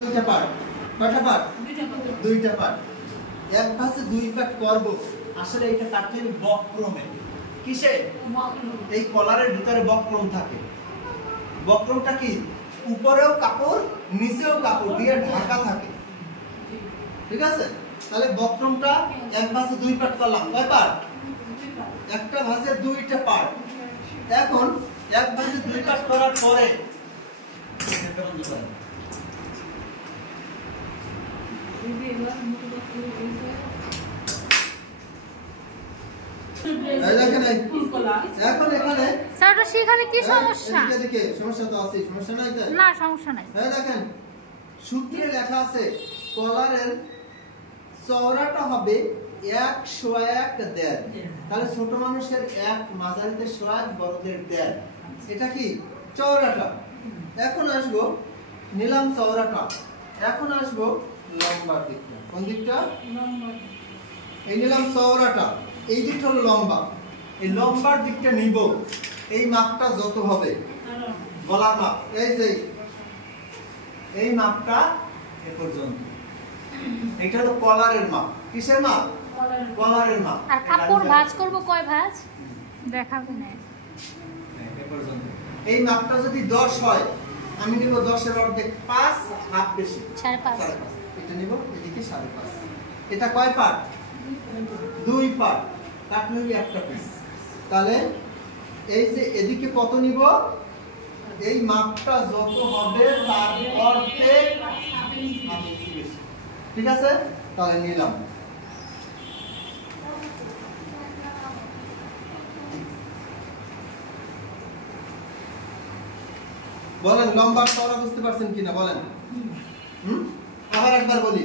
দুইটা পার্ট কয়টা পার্ট দুইটা পার্ট এক ভাঁজে দুই পার্ট করব আসলে এটা কাটতে বক্রমে কিসে এই কলারের ভিতরে বক্রম থাকে বক্রমটা কি উপরেও কাপড় নিচেও কাপড় দিয়ে ঢাকা থাকে ঠিক আছে তাহলে বক্রমটা এক ভাঁজে দুই পার্ট করলাম কয় পার্ট একটা ভাঁজে দুইটা পার্ট এখন এক ভাঁজে দুই পার্ট করার পরে সূত্রে লেখা আছে কলারের চওড়াটা হবে 1:1.5 তাহলে ছোট মানুষের 1 মাঝারিদের 1.5 বড়দের 1.5 এটা কি চওড়াটা এখন আসবো নিলাম চওড়াটা এখন আসবো লম্বার দিকটা কোন দিকটা এই নিলাম চওড়াটা এই দিকটা হলো লম্বা এই লম্বার দিকটা নিব এই মাপটা যত হবে গলার মাপ এই যে এই মাপটা এ পর্যন্ত এটা হলো কলারের মাপ কিসের মাপ কলারের মাপ আর কাপড় ভাঁজ করব কয় ভাঁজ দেখাবে না এ পর্যন্ত এই মাপটা যদি 10 হয় আমি নিব 10 এর অর্ধেক 5 হাফ বেশি 5.5 এটা নিব এদিকে 5.5 এটা কয় পার্ট দুই পার্ট কাটলে একটা পিস তাহলে এই যে এদিকে কত নিব এই মাপটা যত হবে তার অর্ধেক ঠিক আছে তাহলে নিলাম বলেন লম্বা চওড়া বুঝতে পারছেন কিনা বলেন আবার একবার বলি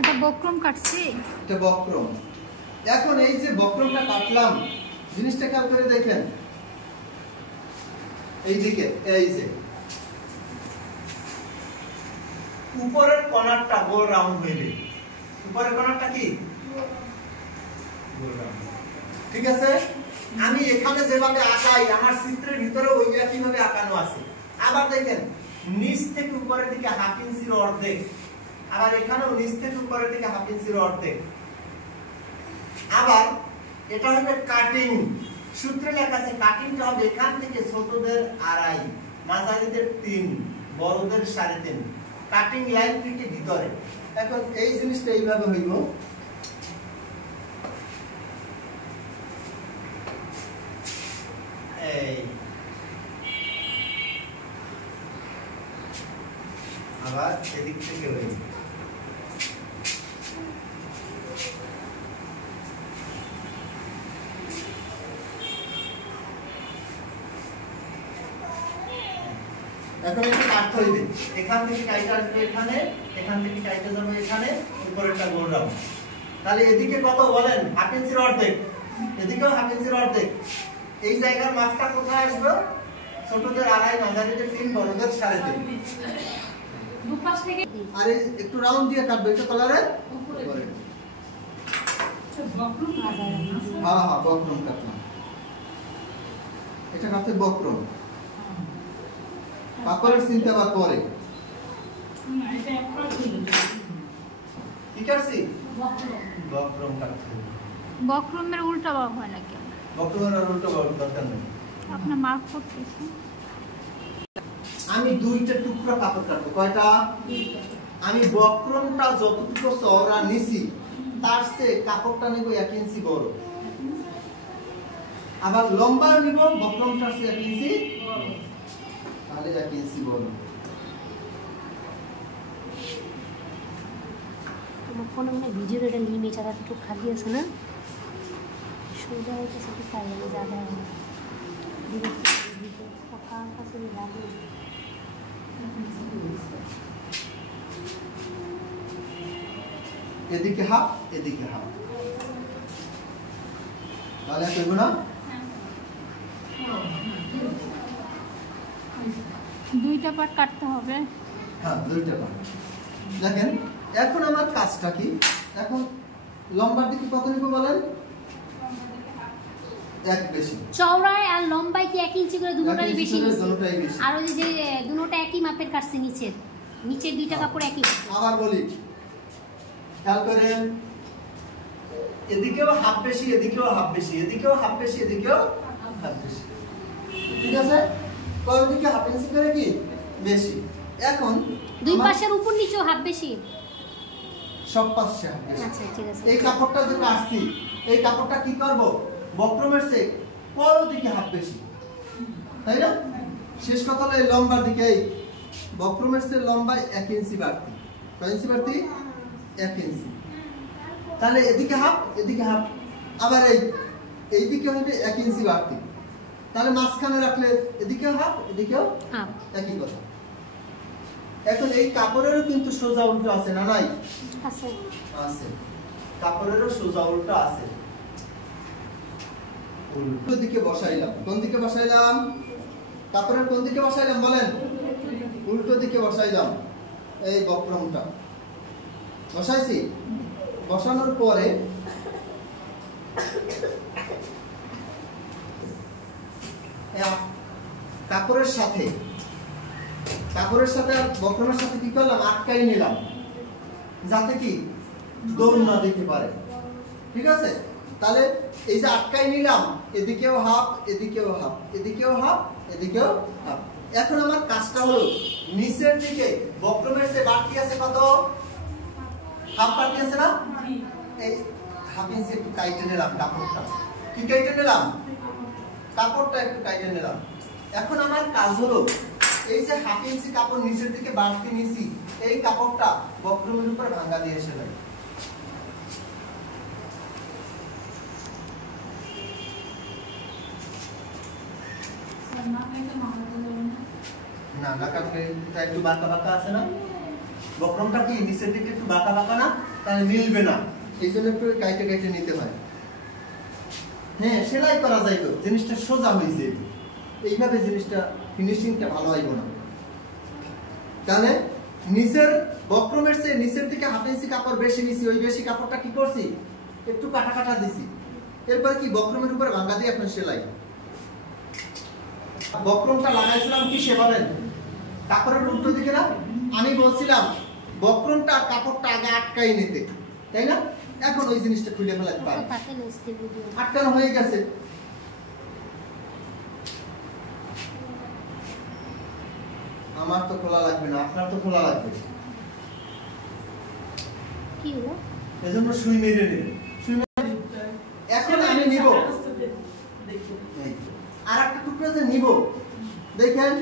এটা বক্রম কাটছি এটা বক্রম এখন এই যে বক্রমটা কাটলাম জিনিসটা খেয়াল করে দেখেন এই দিকে এই যে উপরের কর্নারটা গোল রাউন্ড হইবে উপরের কর্নারটা কি গোল রাউন্ড ঠিক আছে আমি এখানে যেভাবে আঁকাই আমার চিত্রের ভিতরে ওই একইভাবে আঁকানো আছে আবার দেখেন নিচ থেকে উপরের দিকে হাফ ইঞ্চির অর্ধেক আবার এখানেও নিচ থেকে উপরের দিকে হাফ ইঞ্চির অর্ধেক আবার এটা হবে কাটিং সূত্রে লেখা আছে কাটিংটা হবে এখান থেকে ছোটদের 2.5 মাঝারিদের 3 বড়দের 3.5 কাটিং লাইন থেকে ভিতরে এখন এই জিনিসটা এইভাবে হইব এই আবার এদিক থেকে হইব এখন এটা কাটতে হইবে এখান থেকে কাইটা আসবে এখানে এখান থেকে কাইটা যাবে এখানে উপরেরটা গোল রাউন্ড তাহলে এদিকে কত বলেন হাফ ইঞ্চির অর্ধেক এদিকেও হাফ ইঞ্চির অর্ধেক এই জায়গার মাপটা কোথায় আসবে ছোটদের 2.5 মাঝারিদের 3 বড়দের 3.5 দুপাশ থেকে আরে একটু রাউন্ড দিয়ে কাটবে এটা কলারে উপরে বক্রম হ্যাঁ হ্যাঁ বক্রম কাটলাম এটা কাটতে বক্রম কাপড়ের চিন্তা বা করে এটা একটা ছিল ঠিক আছে বক্রম কাটতে বক্রমের উল্টা ভাব হয় না কেন বক্রমের উল্টা ভাব দরকার নেই আপনি মার্ক করতেছেন আমি দুইটা টুকরা কাপড় কাটবো কয়টা আমি বক্রমটা যতটুকু চওড়া নিছি তার চেয়ে কাপড়টা নেব 1 ইঞ্চি বড় আবার লম্বা নিব বক্রমটার চেয়ে 1 ইঞ্চি তাহলে 1 ইঞ্চি বড় আমার ফোনে মানে ভিডিওর একটা লিমিট আর একটু খালি আছে না সোজা হয়ে গেছে কি তাই যাবে কথা কাছে লাগে এদিকে হাফ এদিকে হাফ তাহলে কইব না দুইটা পার্ট কাটতে হবে হ্যাঁ দুইটা পার্ট দেখেন এখন আমার কাজটা কি এখন লম্বার দিকে কত নিব বলেন? এক বেশি। চওড়ায় আর লম্বায় কি 1 ইঞ্চি করে দুটোটাই বেশি নিছি? দুটোটাই বেশি। আর ওই যে দুটোটা একই মাপের কাটছে নিচের দুইটা কাপড় একই। আবার বলি, খেয়াল করেন, এদিকেও হাফ বেশি, এদিকেও হাফ বেশি, এদিকেও হাফ বেশি, এদিকেও হাফ বেশি। ঠিক আছে? কোন দিকে হাফ ইঞ্চি করে কি বেশি? এখন দুই পাশের উপর নিচেও হাফ বেশি। সব পাশে হাফ বেশি। আচ্ছা ঠিক আছে। এই কাপড়টা যে কাটছি, এই কাপড়টা কি করব? বক্রমের চেয়ে কোন দিকে হাফ বেশি, তাই না? শেষ কথা হলো এই লম্বার দিকে, এই বক্রমের চেয়ে লম্বায় 1 ইঞ্চি বাড়তি। কয় ইঞ্চি বাড়তি? 1 ইঞ্চি। তাহলে এদিকে হাফ, এদিকে হাফ, আবার এই দিকে হবে 1 ইঞ্চি বাড়তি। তাহলে মাঝখানে রাখলে এদিকেও হাফ, এদিকেও হাফ, একই কথা। এখন এই কাপড়েরও কিন্তু সোজা উল্টো আছে না? নাই? আছে আছে। কাপড়েরও সোজা উল্টো আছে। উল্টো দিকে বসাইলাম। কোন দিকে বসাইলাম? কাপড়ের কোন দিকে বসাইলাম বলেন? উল্টো দিকে বসাইলাম। এই বক্রমটা বসাইছি। বসানোর পরে কাপড়ের সাথে আর বক্রমের সাথে কি করলাম? আটকাই নিলাম, যাতে কি দৌড় না দিতে পারে। ঠিক আছে? তাহলে এই যে আটকাই নিলাম, এদিকেও হাফ, এদিকেও হাফ, এদিকেও হাফ, এদিকেও হাফ। এখন আমার কাজটা হলো নিচের দিকে বক্রমের চেয়ে বাড়তি আছে কত? হাফ বাড়তি আছে না? এই হাফ ইঞ্চি একটু কাইটে নিলাম কাপড়টা। কি কাইটে নিলাম? কাপড়টা একটু কাইটে নিলাম। এখন আমার কাজ হলো এই যে হাফ ইঞ্চি কাপড় নিচের দিকে বাড়তি নিছি, এই কাপড়টা বক্রমের উপর ভাঙা দিয়ে সেলাই। না না, কাপড়ে একটু বাঁকা বাঁকা আছে না? বক্রমটা কি নিচের দিকে একটু বাঁকা বাঁকা না? তাহলে মিলবে না, এই জন্য একটু কাইটে কাইটে নিতে হয়। হ্যাঁ, সেলাই করা যায় তো, জিনিসটা সোজা হয়ে যাবে। এইভাবে জিনিসটা ফিনিশিংটা ভালো হইব না। তাহলে নিচের বক্রমের চেয়ে নিচের দিকে হাফ ইঞ্চি কাপড় বেশি নিছি, ওই বেশি কাপড়টা কি করছি? একটু কাটা কাটা দিছি। এরপরে কি বক্রমের উপরে ভাঙা দিয়ে এখন সেলাই। বক্রমটা লাগাইছিলাম কিসে বলেন? কাপড়ের উল্টো দিকে না? আমি বলছিলাম বক্রমটা আর কাপড়টা আগে আটকাই নিতে, তাই না? এখন ওই জিনিসটা খুলে ফেলাতে পারি, আটকানো হয়ে গেছে। আমার তো খোলা লাগবে না, আপনার তো খোলা লাগবে। কি হলো? এজন্য সুই মেরে নেব। এখন আমি নিব আর একটা টুকরো যে নিব, দেখেন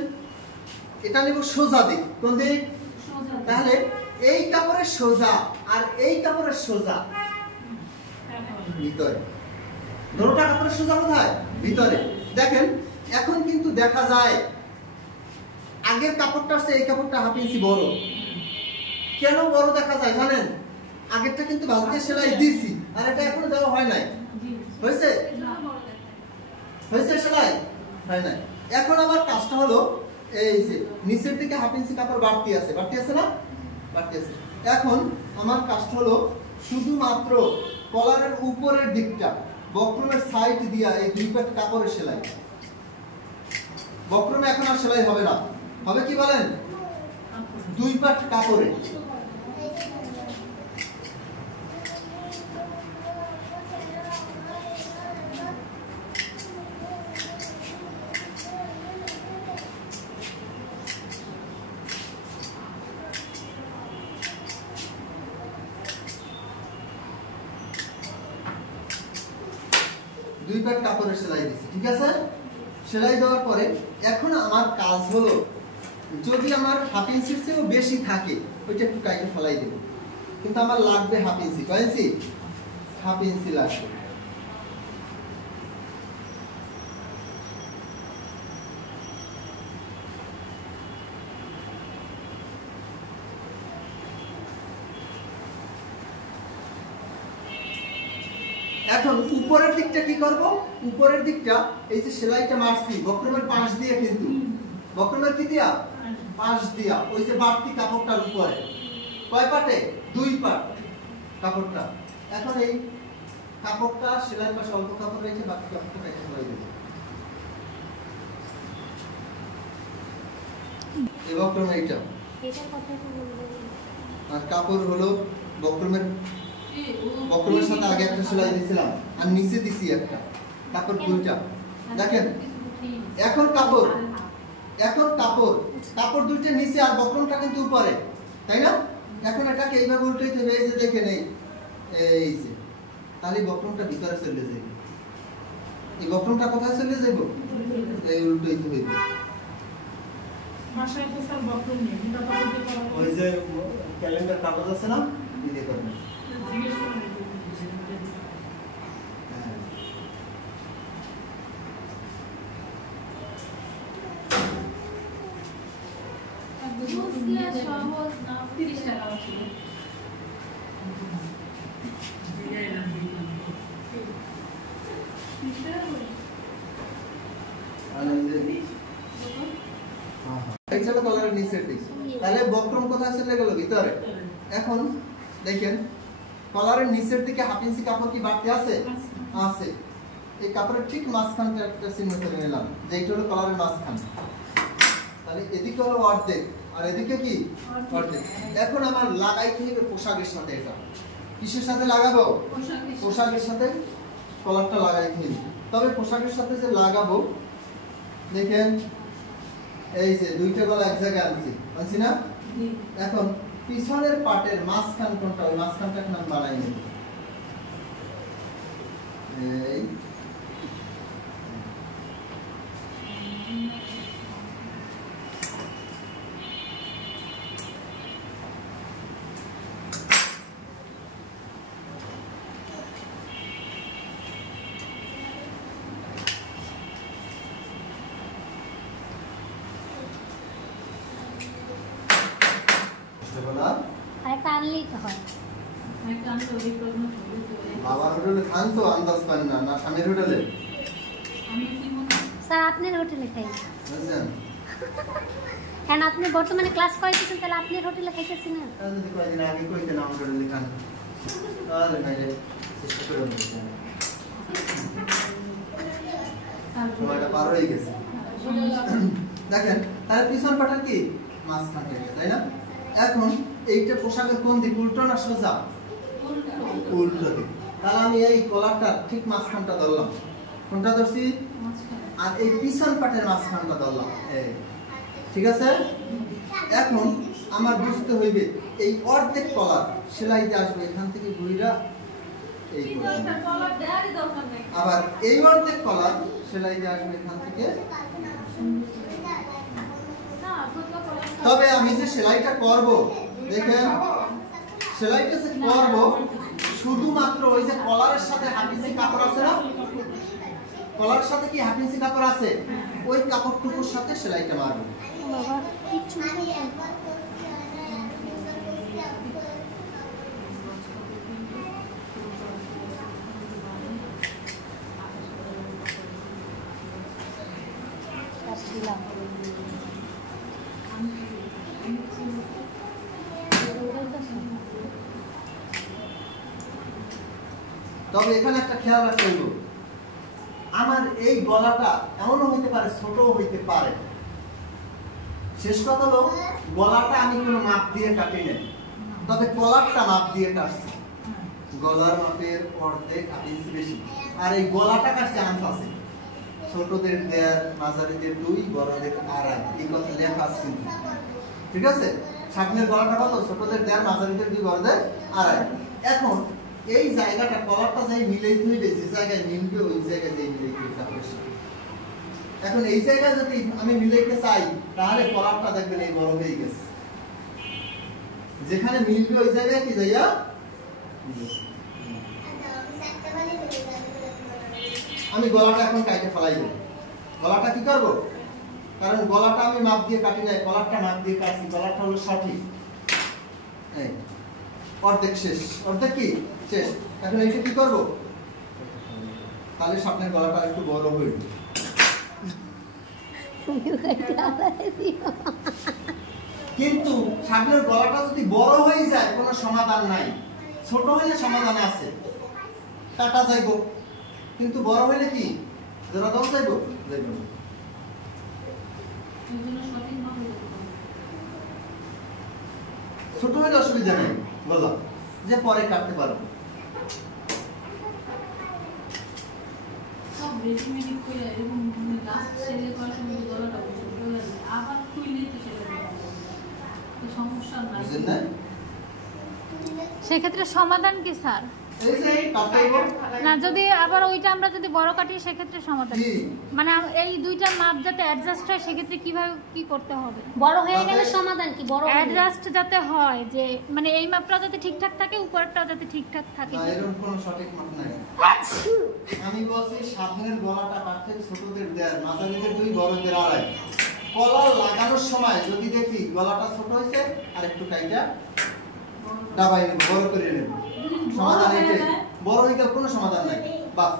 এটা নিব সোজা দিক। কোন দিক? তাহলে এই কাপড়ের সোজা আর এই কাপড়ের সোজা ভিতরে। দুটোটা কাপড়ের সোজা কোথায়? ভিতরে। দেখেন এখন কিন্তু দেখা যায় আগের কাপড়টার চেয়ে এই কাপড়টা হাফ ইঞ্চি বড়। কেন বড় দেখা যায় জানেন? আগেরটা কিন্তু ভাঁজতে সেলাই দিছি, আর এটা এখনো দেওয়া হয় নাই। হয়েছে? হয়েছে সেলাই? হয় নাই। এখন আমার কাজটা হলো এই যে নিচের দিকে হাফ ইঞ্চি কাপড় বাড়তি আছে, বাড়তি আছে না? বাড়তি আছে। এখন আমার কাজটা হলো শুধুমাত্র কলারের উপরের দিকটা বক্রমের সাইড দিয়া এই দুই পাট কাপড়ের সেলাই। বক্রমে এখন আর সেলাই হবে না, হবে কি বলেন? দুই পাট কাপড়ে। দুই পাট কাপড়ের সেলাই দিচ্ছি, ঠিক আছে? সেলাই দেওয়ার পরে এখন আমার কাজ হলো যদি আমার হাফ ইঞ্চির চেয়েও বেশি থাকে ওইটা একটু কাইটে ফেলাই দেব, কিন্তু আমার লাগবে হাফ ইঞ্চি। কয় ইঞ্চি? হাফ ইঞ্চি লাগবে। এখন উপরের দিকটা কি করব? উপরের দিকটা এই যে সেলাইটা মারছি বক্রমের পাশ দিয়ে, কিন্তু বক্রমের কি দিয়া? পাশ দিয়া। ওই যে বাড়তি কাপড়টার উপরে কয় পাটে? দুই পাট কাপড়টা এখন এই কাপড়টা সেলাইয়ের পাশে অল্প কাপড় রেখে বাকি কাপড়টা কেটে ফেলাই দেব। এই বক্রম এইটা, এটার কথা একটু বলবেন। আর কাপড় হলো বক্রমের সাথে আগে একটা সেলাই দিয়েছিলাম আর নিচে দিছি একটা কাপড় দুইটা। দেখেন এখন কাপড় দুইটা নিচে আর বক্রমটা কিন্তু উপরে, তাই না? এখন এটাকে এইভাবে উল্টাইতে হবে। এই যে দেখেন এই যে, তাহলে বক্রমটা ভিতরে চলে যাবে। এই বক্রমটা কোথায় চলে যাবে? এই উল্টাইতে হবে। ওই যে ক্যালেন্ডার কাগজ আছে না, দিয়ে করবেন। তাহলে বক্রম কোথায় চলে গেল? ভিতরে। এখন দেখেন কলারের নিচের দিকে হাফ ইঞ্চি কাপড় কি বাড়তি আছে? আছে। এই কাপড়ের ঠিক মাঝখানটা একটা চিহ্ন করে নিলাম, যে এইটা হলো কলারের মাঝখান। তাহলে এদিকে হলো অর্ধেক আর এদিকে কি অর্ধেক। এখন আমার লাগাইতে হবে পোশাকের সাথে। এটা কিসের সাথে লাগাবো? পোশাকের সাথে কলারটা লাগাইতে হবে। তবে পোশাকের সাথে যে লাগাবো, দেখেন এই যে দুইটা গলা এক জায়গায় আনছি না? এখন পিছনের পাটের মাঝখান কোনটা, ওই মাঝখানটা এখন আমি বানাই নেব। এই বাবার হোটেলে খান তো আন্দাজ পান না, না স্বামীর হোটেলে? স্যার আপনার হোটেলে খাই। বুঝছেন? কেন আপনি বর্তমানে ক্লাস করাইতেছেন, তাহলে আপনার হোটেলে খাইতেছি না? যদি কয়েকদিন আগে কইতেন আমার হোটেলে খান, তাহলে বাইরে চেষ্টা করে বলতেন। সময়টা পার হয়ে গেছে। দেখেন তাহলে পিছন পাটার কি মাঝখান থেকে, তাই না? এখন এইটা পোশাকের কোন দিক, উল্টো না সোজা? উল্টো দিক। তাহলে আমি এই কলারটা ঠিক মাঝখানটা ধরলাম। কোনটা ধরছি? আর এই পিছন পাটের মাঝখানটা ধরলাম। এই ঠিক আছে। এখন আমার বুঝতে হইবে এই অর্ধেক কলার সেলাইতে আসবে এখান থেকে ঘুইরা এই আবার এই অর্ধেক কলার সেলাইতে আসবে এখান থেকে। তবে আমি যে সেলাইটা করব, দেখেন সেলাইটা যে করব শুধুমাত্র ওই যে কলারের সাথে হাফ ইঞ্চি কাপড় আছে না, কলারের সাথে কি হাফ ইঞ্চি কাপড় আছে, ওই কাপড়টুকুর সাথে সেলাইটা মারব। বাবা কিচ্ছু তবে এখানে একটা খেয়াল রাখতে হইব, আমার এই গলাটা এমনও হইতে পারে, ছোটও হইতে পারে। শেষ কথা হলো গলাটা আমি কোনো মাপ দিয়ে কাটি নাই, তবে কলারটা মাপ দিয়ে কাটছি। গলার মাপের অর্ধেক হাফ ইঞ্চি বেশি। আর এই গলাটা কাটছে আনফাসে, ছোটদের 1.5, মাঝারিদের 2, বড়দের 2.5। এই কথা লেখা আছে কিন্তু, ঠিক আছে? সামনের গলাটা কত? ছোটদের 1.5, মাঝারিদের 2, বড়দের 2.5। এখন এই জায়গাটা কলারটা যাই মিলাইতে হইবে, যে জায়গায় মিলবে ওই জায়গায় যাই মিলাইতে হইবে কাপড়ের সাথে। এখন এই জায়গায় যদি আমি মিলাইতে চাই, তাহলে কলারটা দেখবেন এই বড় হয়ে গেছে। যেখানে মিলবে ওই জায়গায় কি যাইয়া আমি গলাটা এখন কাটে ফেলাই দেব। গলাটা কি করব? কারণ গলাটা আমি মাপ দিয়ে কাটি নাই, কলারটা মাপ দিয়ে কাটছি। গলাটা হলো সঠিক। এই অর্ধেক শেষ, অর্ধেক কি শেষ। এখন এইটা কি করব? তাহলে সামনের গলাটা একটু বড় হয়ে যাবে। কিন্তু সামনের গলাটা যদি বড় হয়ে যায় কোনো সমাধান নাই, ছোট হইলে সমাধান আছে, কাটা যাইব, কিন্তু বড় হইলে কি জোড়া দাও যাইব যাইব না। ছোট হইলে অসুবিধা নেই, বললাম যে পরে কাটতে পারবো। সব রেডিমেড করে এরকম লাস্ট সেলে করার সময় গলাটা ছোট হয়ে যায়, আবার খুললেই তো সেটা সমস্যা নাই। বুঝলেন না? সেক্ষেত্রে সমাধান কি স্যার? এই যে কাটাইব না যদি আবার ওইটা আমরা যদি বড় কাটি সেক্ষেত্রে সমাধান কি? মানে এই দুইটা মাপ যাতে অ্যাডজাস্ট হয় সেক্ষেত্রে কিভাবে কি করতে হবে? বড় হয়ে গেলে সমাধান কি? বড় অ্যাডজাস্ট যাতে হয় যে মানে এই মাপটা যাতে ঠিকঠাক থাকে, উপরেরটাও যাতে ঠিকঠাক থাকে। না, এরকম কোনো সঠিক মাপ নাই। আমি বলছি সামনের গলাটা কাটতে ছোটদের দেড়, মাঝারিদের 2, বড়দের 2.5। কলার লাগানোর সময় যদি দেখি গলাটা ছোট হয়েছে আর একটু কাইটা ডাবাই নেব, বড় করে নেব। সমাধান এটাই। বড় হয়ে গেলে কোনো সমাধান নাই। বাহ,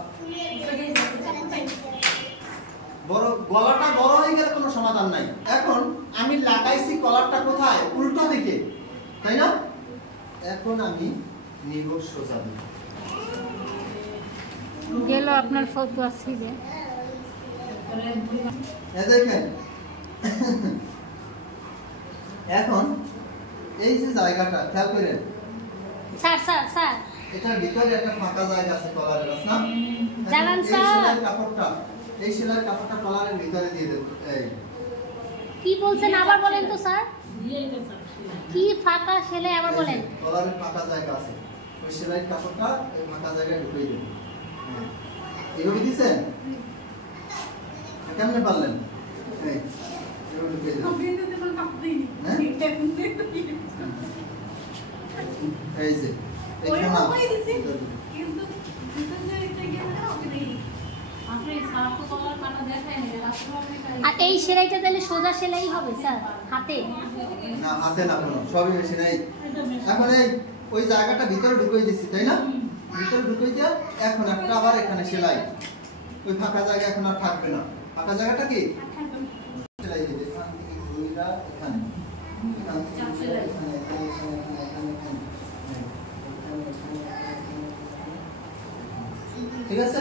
বড় গলাটা বড় হয়ে গেলে কোনো সমাধান নাই। এখন আমি লাগাইছি কলারটা কোথায়? উল্টো দিকে, তাই না? এখন আমি নিব সোজা দিকে। গেল আপনার ফতুয়া ছিঁড়ে। দেখেন এখন এই যে জায়গাটা খেয়াল করেন, স্যার স্যার স্যার এটার ভিতরে একটা ফাঁকা জায়গা আছে কলারের, আছে না? জানান এই স্যার। সেলাইয়ের কাপড়টা, এই সেলাইয়ের কাপড়টা কলারের ভিতরে দিয়ে দেব। এই কি বলছেন আবার বলেন তো স্যার? কি ফাঁকা সেলাই আবার এই যে বলেন? কলারের ফাঁকা জায়গা আছে, ওই সেলাইয়ের কাপড়টা এই ফাঁকা জায়গায় ঢুকিয়ে দেব। হ্যাঁ, এইভাবে দিছেন? কেমনে পারলেন? এই এইভাবে ঢুকিয়ে দেব। হ্যাঁ? এই যে এই কোণা। কিন্তু আপনি সারা তো কলার কাটা দেখায় না, রাস্তা আপনি আর এই সেলাইটা তাহলে সোজা সেলাই হবে স্যার হাতে? না, হাতে না, কোনো সবই মেশিন। এই এখন এই ওই জায়গাটা ভিতরে ঢুকিয়ে দিচ্ছি, তাই না? ভিতরে ঢুকিয়ে দিয়ে এখন একটা আবার এখানে সেলাই, ওই ফাঁকা জায়গা এখন আর থাকবে না। ফাঁকা জায়গাটা কি সেলাই দিবে, এখান থেকে ঘুরিয়ে এখানে, এখান থেকে ঘুরিয়ে এখানে, এখানে, এখানে, এখানে, এখানে, এখানে, এখানে, এখানে, এখানে, এখানে, এখানে। ঠিক আছে?